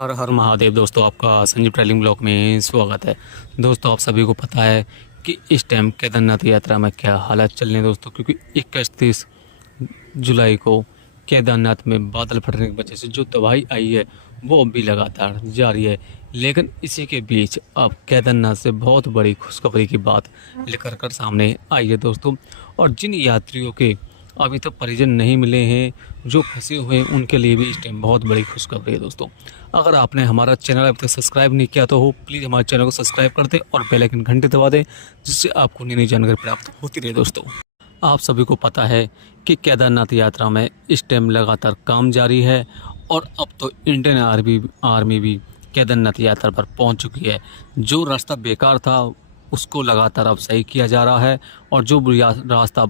हर हर महादेव दोस्तों, आपका Sanjeev travelling blog में स्वागत है। दोस्तों, आप सभी को पता है कि इस टाइम केदारनाथ यात्रा में क्या हालात चल रहे हैं दोस्तों, क्योंकि 31 जुलाई को केदारनाथ में बादल फटने की वजह से जो तबाही आई है वो अब भी लगातार जारी है। लेकिन इसी के बीच अब केदारनाथ से बहुत बड़ी खुशखबरी की बात लेकर कर सामने आई है दोस्तों। और जिन यात्रियों के अभी तक परिजन नहीं मिले हैं, जो फंसे हुए हैं, उनके लिए भी इस टाइम बहुत बड़ी खुशखबरी है दोस्तों। अगर आपने हमारा चैनल अभी तक सब्सक्राइब नहीं किया तो प्लीज़ हमारे चैनल को सब्सक्राइब कर दें और बेल आइकन घंटे दबा दें, जिससे आपको नई नई जानकारी प्राप्त होती रहे दोस्तों। आप सभी को पता है कि केदारनाथ यात्रा में इस टाइम लगातार काम जारी है और अब तो इंडियन आर्मी भी केदारनाथ यात्रा पर पहुंच चुकी है। जो रास्ता बेकार था उसको लगातार अब सही किया जा रहा है, और जो रास्ता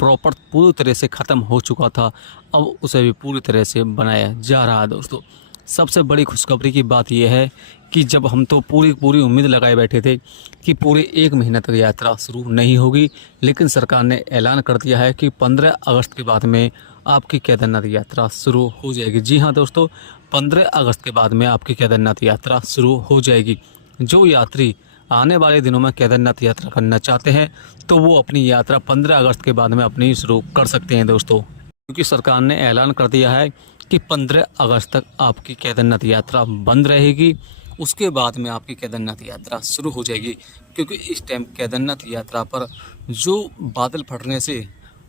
प्रॉपर पूरी तरह से ख़त्म हो चुका था अब उसे भी पूरी तरह से बनाया जा रहा है दोस्तों। सबसे बड़ी खुशखबरी की बात यह है कि जब हम तो पूरी उम्मीद लगाए बैठे थे कि पूरे 1 महीने तक यात्रा शुरू नहीं होगी, लेकिन सरकार ने ऐलान कर दिया है कि 15 अगस्त के बाद में आपकी केदारनाथ यात्रा शुरू हो जाएगी। जी हाँ दोस्तों, 15 अगस्त के बाद में आपकी केदारनाथ यात्रा शुरू हो जाएगी। जो यात्री आने वाले दिनों में केदारनाथ यात्रा करना चाहते हैं तो वो अपनी यात्रा 15 अगस्त के बाद में अपनी शुरू कर सकते हैं दोस्तों, क्योंकि सरकार ने ऐलान कर दिया है कि 15 अगस्त तक आपकी केदारनाथ यात्रा बंद रहेगी। उसके बाद में आपकी केदारनाथ यात्रा शुरू हो जाएगी, क्योंकि इस टाइम केदारनाथ यात्रा पर जो बादल फटने से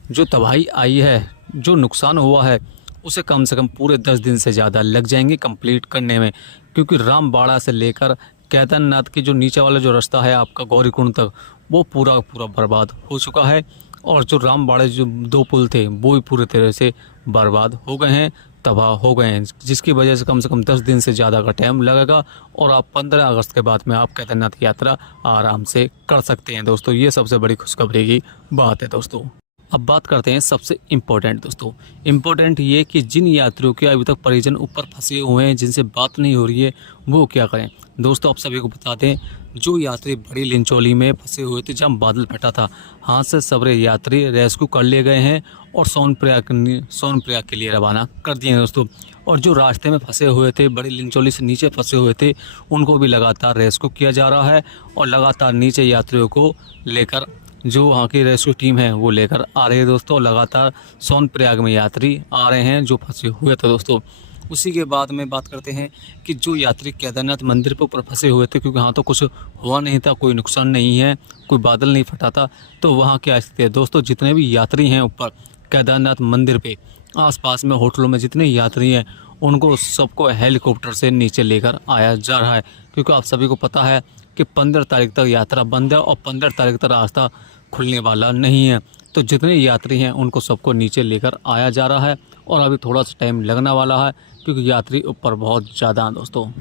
जो तबाही आई है, जो नुकसान हुआ है, उसे कम से कम पूरे 10 दिन से ज़्यादा लग जाएंगे कंप्लीट करने में। क्योंकि रामबाड़ा से लेकर केदारनाथ की जो नीचे वाला जो रास्ता है आपका गौरीकुंड तक, वो पूरा बर्बाद हो चुका है। और जो रामबाड़े जो 2 पुल थे वो भी पूरी तरह से बर्बाद हो गए हैं, तबाह हो गए हैं, जिसकी वजह से कम 10 दिन से ज़्यादा का टाइम लगेगा और आप 15 अगस्त के बाद में आप केदारनाथ यात्रा आराम से कर सकते हैं दोस्तों। ये सबसे बड़ी खुशखबरी की बात है दोस्तों। अब बात करते हैं सबसे इम्पोर्टेंट दोस्तों। इम्पोर्टेंट ये कि जिन यात्रियों के अभी तक परिजन ऊपर फंसे हुए हैं, जिनसे बात नहीं हो रही है, वो क्या करें दोस्तों। आप सभी को बता दें, जो यात्री बड़ी लिंचोली में फंसे हुए थे जहाँ बादल फटा था, हाथ से सबरे यात्री रेस्क्यू कर लिए गए हैं और सोनप्रयाग के लिए रवाना कर दिए हैं दोस्तों। और जो रास्ते में फंसे हुए थे, बड़ी लिंचोली से नीचे फंसे हुए थे, उनको भी लगातार रेस्क्यू किया जा रहा है और लगातार नीचे यात्रियों को लेकर जो वहाँ की रेस्क्यू टीम है वो लेकर आ रही है दोस्तों। लगातार सोनप्रयाग में यात्री आ रहे हैं जो फंसे हुए थे दोस्तों। उसी के बाद में बात करते हैं कि जो यात्री केदारनाथ मंदिर पर ऊपर फंसे हुए थे, क्योंकि वहाँ तो कुछ हुआ नहीं था, कोई नुकसान नहीं है, कोई बादल नहीं फटा था, तो वहाँ क्या स्थिति है दोस्तों। जितने भी यात्री हैं ऊपर केदारनाथ मंदिर पे आसपास में होटलों में जितने यात्री हैं, उनको सबको हेलीकॉप्टर से नीचे लेकर आया जा रहा है, क्योंकि आप सभी को पता है कि 15 तारीख तक यात्रा बंद है और 15 तारीख तक रास्ता खुलने वाला नहीं है। तो जितने यात्री हैं उनको सबको नीचे लेकर आया जा रहा है और अभी थोड़ा सा टाइम लगने वाला है, क्योंकि यात्री ऊपर बहुत ज़्यादा हैं दोस्तों।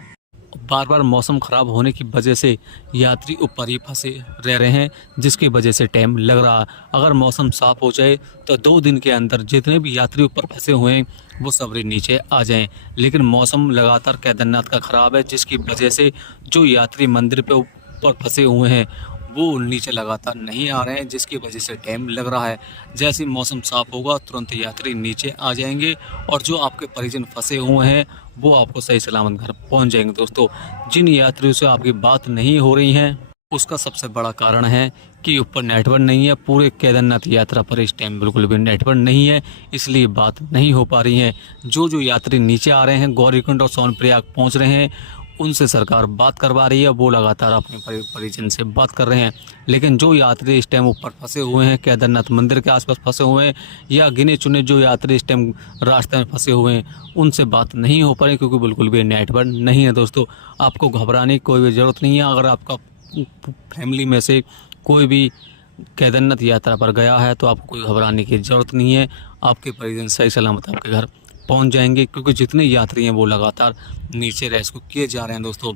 बार मौसम ख़राब होने की वजह से यात्री ऊपर ही फंसे रह रहे हैं, जिसकी वजह से टाइम लग रहा है। अगर मौसम साफ़ हो जाए तो 2 दिन के अंदर जितने भी यात्री ऊपर फंसे हुए हैं वो सब नीचे आ जाएं। लेकिन मौसम लगातार केदारनाथ का ख़राब है, जिसकी वजह से जो यात्री मंदिर पे ऊपर फंसे हुए हैं वो नीचे लगातार नहीं आ रहे हैं, जिसकी वजह से टाइम लग रहा है। जैसे ही मौसम साफ़ होगा तुरंत यात्री नीचे आ जाएंगे और जो आपके परिजन फंसे हुए हैं वो आपको सही सलामत घर पहुंच जाएंगे दोस्तों। जिन यात्रियों से आपकी बात नहीं हो रही है उसका सबसे बड़ा कारण है कि ऊपर नेटवर्क नहीं है। पूरे केदारनाथ यात्रा पर इस टाइम बिल्कुल भी नेटवर्क नहीं है, इसलिए बात नहीं हो पा रही है। जो यात्री नीचे आ रहे हैं, गौरीकुंड और सोनप्रयाग पहुंच रहे हैं, उनसे सरकार बात करवा रही है, वो लगातार अपने परिजन से बात कर रहे हैं। लेकिन जो यात्री इस टाइम ऊपर फंसे हुए हैं, केदारनाथ मंदिर के आसपास फंसे हुए हैं, या गिने चुने जो यात्री इस टाइम रास्ते में फंसे हुए हैं, उनसे बात नहीं हो पा रही, क्योंकि बिल्कुल भी नेटवर्क नहीं है दोस्तों। आपको घबराने की कोई भी ज़रूरत नहीं है। अगर आपका फैमिली में से कोई भी केदारनाथ यात्रा पर गया है तो आपको कोई घबराने की ज़रूरत नहीं है। आपके परिजन सही सलामत आपके घर पहुंच जाएंगे, क्योंकि जितने यात्री हैं वो लगातार नीचे रेस्क्यू किए जा रहे हैं दोस्तों।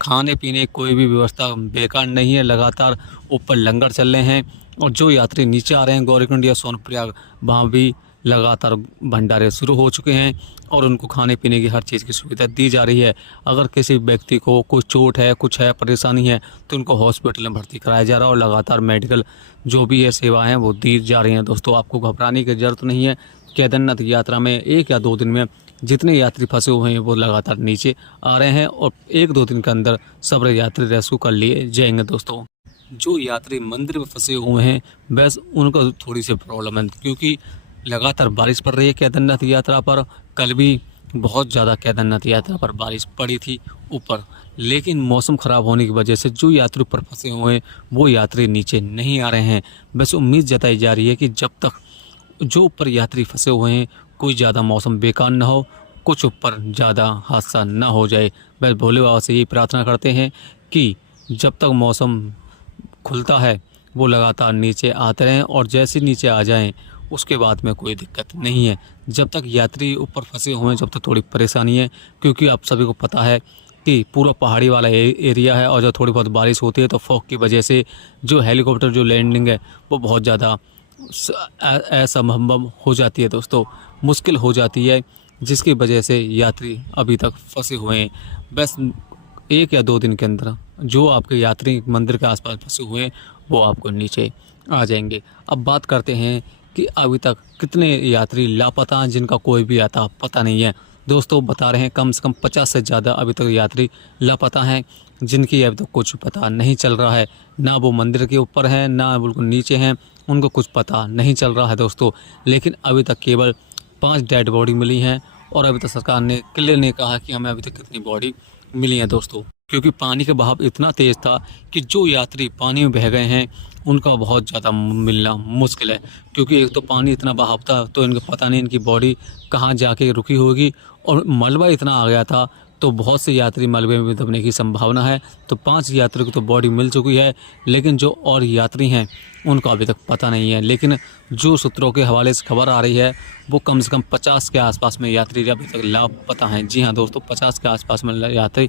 खाने पीने कोई भी व्यवस्था बेकार नहीं है, लगातार ऊपर लंगर चल रहे हैं। और जो यात्री नीचे आ रहे हैं गौरीकुंड या सोनप्रयाग, वहाँ भी लगातार भंडारे शुरू हो चुके हैं और उनको खाने पीने की हर चीज़ की सुविधा दी जा रही है। अगर किसी व्यक्ति को कोई चोट है, कुछ है, परेशानी है, तो उनको हॉस्पिटल में भर्ती कराया जा रहा है और लगातार मेडिकल जो भी है सेवाएं हैं वो दी जा रही हैं दोस्तों। आपको घबराने की ज़रूरत नहीं है। केदारनाथ यात्रा में 1 या 2 दिन में जितने यात्री फंसे हुए हैं वो लगातार नीचे आ रहे हैं और 1-2 दिन के अंदर सारे यात्री रेस्क्यू कर लिए जाएंगे दोस्तों। जो यात्री मंदिर में फंसे हुए हैं बस उनको थोड़ी सी प्रॉब्लम है, क्योंकि लगातार बारिश पड़ रही है केदारनाथ यात्रा पर। कल भी बहुत ज़्यादा केदारनाथ यात्रा पर बारिश पड़ी थी ऊपर, लेकिन मौसम ख़राब होने की वजह से जो यात्री ऊपर फंसे हुए हैं वो यात्री नीचे नहीं आ रहे हैं। बस उम्मीद जताई जा रही है कि जब तक जो ऊपर यात्री फंसे हुए हैं कोई ज़्यादा मौसम बेकार ना हो, कुछ ऊपर ज़्यादा हादसा ना हो जाए। बस भोले बाबा से यही प्रार्थना करते हैं कि जब तक मौसम खुलता है वो लगातार नीचे आते रहें, और जैसे नीचे आ जाएं उसके बाद में कोई दिक्कत नहीं है। जब तक यात्री ऊपर फंसे हुए हैं जब तक थोड़ी परेशानी है, क्योंकि आप सभी को पता है कि पूरा पहाड़ी वाला एरिया है और जब थोड़ी बहुत बारिश होती है तो फॉग की वजह से जो हेलीकॉप्टर जो लैंडिंग है वो बहुत ज़्यादा असंभव हो जाती है दोस्तों, मुश्किल हो जाती है, जिसकी वजह से यात्री अभी तक फंसे हुए हैं। बस 1 या 2 दिन के अंदर जो आपके यात्री मंदिर के आसपास फंसे हुए हैं वो आपको नीचे आ जाएंगे। अब बात करते हैं कि अभी तक कितने यात्री लापता हैं जिनका कोई भी आता पता नहीं है। दोस्तों बता रहे हैं कम से कम 50 से ज़्यादा अभी तक यात्री लापता हैं, जिनकी अभी तक कुछ पता नहीं चल रहा है। ना वो मंदिर के ऊपर हैं ना बिल्कुल नीचे हैं, उनको कुछ पता नहीं चल रहा है दोस्तों। लेकिन अभी तक केवल 5 डेड बॉडी मिली हैं, और अभी तक सरकार ने क्लियर ने कहा कि हमें अभी तक कितनी बॉडी मिली हैं दोस्तों, क्योंकि पानी का बहाव इतना तेज़ था कि जो यात्री पानी में बह गए हैं उनका बहुत ज़्यादा मिलना मुश्किल है। क्योंकि एक तो पानी इतना बहाव था तो इनको पता नहीं इनकी बॉडी कहाँ जाके रुकी होगी, और मलबा इतना आ गया था तो बहुत से यात्री मलबे में दबने की संभावना है। तो 5 यात्रियों को तो बॉडी मिल चुकी है, लेकिन जो और यात्री हैं उनको अभी तक पता नहीं है। लेकिन जो सूत्रों के हवाले से खबर आ रही है वो कम से कम 50 के आसपास में यात्री अभी तक लापता हैं। जी हाँ दोस्तों, 50 के आसपास में यात्री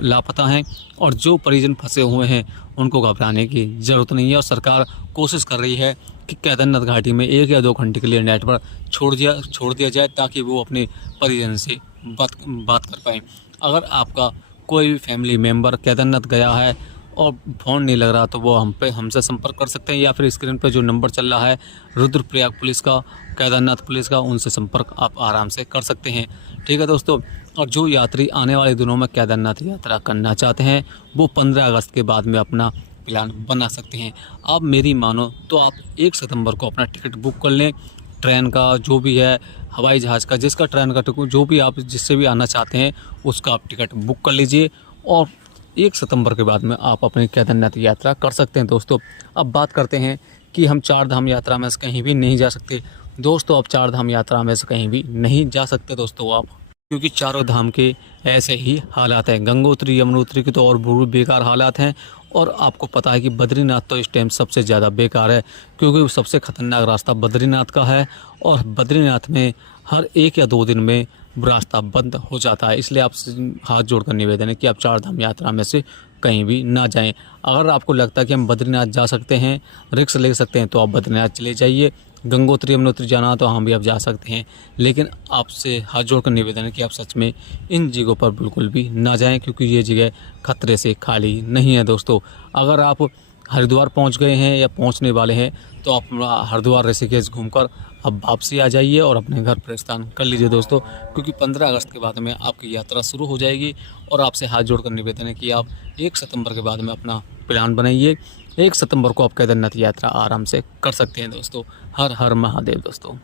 लापता हैं, और जो परिजन फंसे हुए हैं उनको घबराने की ज़रूरत नहीं है। और सरकार कोशिश कर रही है कि केदारनाथ घाटी में 1 या 2 घंटे के लिए नेट पर छोड़ दिया जाए, ताकि वो अपने परिजन से बात कर पाएँ। अगर आपका कोई भी फैमिली मेम्बर केदारनाथ गया है और फ़ोन नहीं लग रहा तो वो हमसे संपर्क कर सकते हैं, या फिर स्क्रीन पे जो नंबर चल रहा है रुद्रप्रयाग पुलिस का, केदारनाथ पुलिस का, उनसे संपर्क आप आराम से कर सकते हैं। ठीक है दोस्तों, और जो यात्री आने वाले दिनों में केदारनाथ यात्रा करना चाहते हैं वो 15 अगस्त के बाद में अपना प्लान बना सकते हैं। आप मेरी मानो तो आप 1 सितंबर को अपना टिकट बुक कर लें, ट्रेन का जो भी है, हवाई जहाज़ का, जिसका ट्रेन का टिकट जो भी आप जिससे भी आना चाहते हैं उसका आप टिकट बुक कर लीजिए, और 1 सितंबर के बाद में आप अपनी केदारनाथ यात्रा कर सकते हैं दोस्तों। अब बात करते हैं कि हम 4 धाम यात्रा में से कहीं भी नहीं जा सकते दोस्तों। अब 4 धाम यात्रा में से कहीं भी नहीं जा सकते दोस्तों आप, क्योंकि चारों धाम के ऐसे ही हालात हैं। गंगोत्री यमुनोत्री के तो और बहुत बेकार हालात हैं, और आपको पता है कि बद्रीनाथ तो इस टाइम सबसे ज़्यादा बेकार है, क्योंकि सबसे ख़तरनाक रास्ता बद्रीनाथ का है, और बद्रीनाथ में हर 1 या 2 दिन में रास्ता बंद हो जाता है। इसलिए आपसे हाथ जोड़कर निवेदन है कि आप 4 धाम यात्रा में से कहीं भी ना जाएं। अगर आपको लगता है कि हम बद्रीनाथ जा सकते हैं, रिस्क ले सकते हैं, तो आप बद्रीनाथ चले जाइए। गंगोत्री यमुनोत्री जाना तो हम भी आप जा सकते हैं, लेकिन आपसे हाथ जोड़कर निवेदन है कि आप सच में इन जगहों पर बिल्कुल भी ना जाएं, क्योंकि ये जगह खतरे से खाली नहीं है दोस्तों। अगर आप हरिद्वार पहुंच गए हैं या पहुंचने वाले हैं तो आप हरिद्वार ऋषिकेश घूमकर अब वापसी आ जाइए और अपने घर प्रस्थान कर लीजिए दोस्तों, क्योंकि 15 अगस्त के बाद में आपकी यात्रा शुरू हो जाएगी। और आपसे हाथ जोड़कर निवेदन है कि आप 1 सितंबर के बाद में अपना प्लान बनाइए। 1 सितंबर को आप केदारनाथ यात्रा आराम से कर सकते हैं दोस्तों। हर हर महादेव दोस्तों।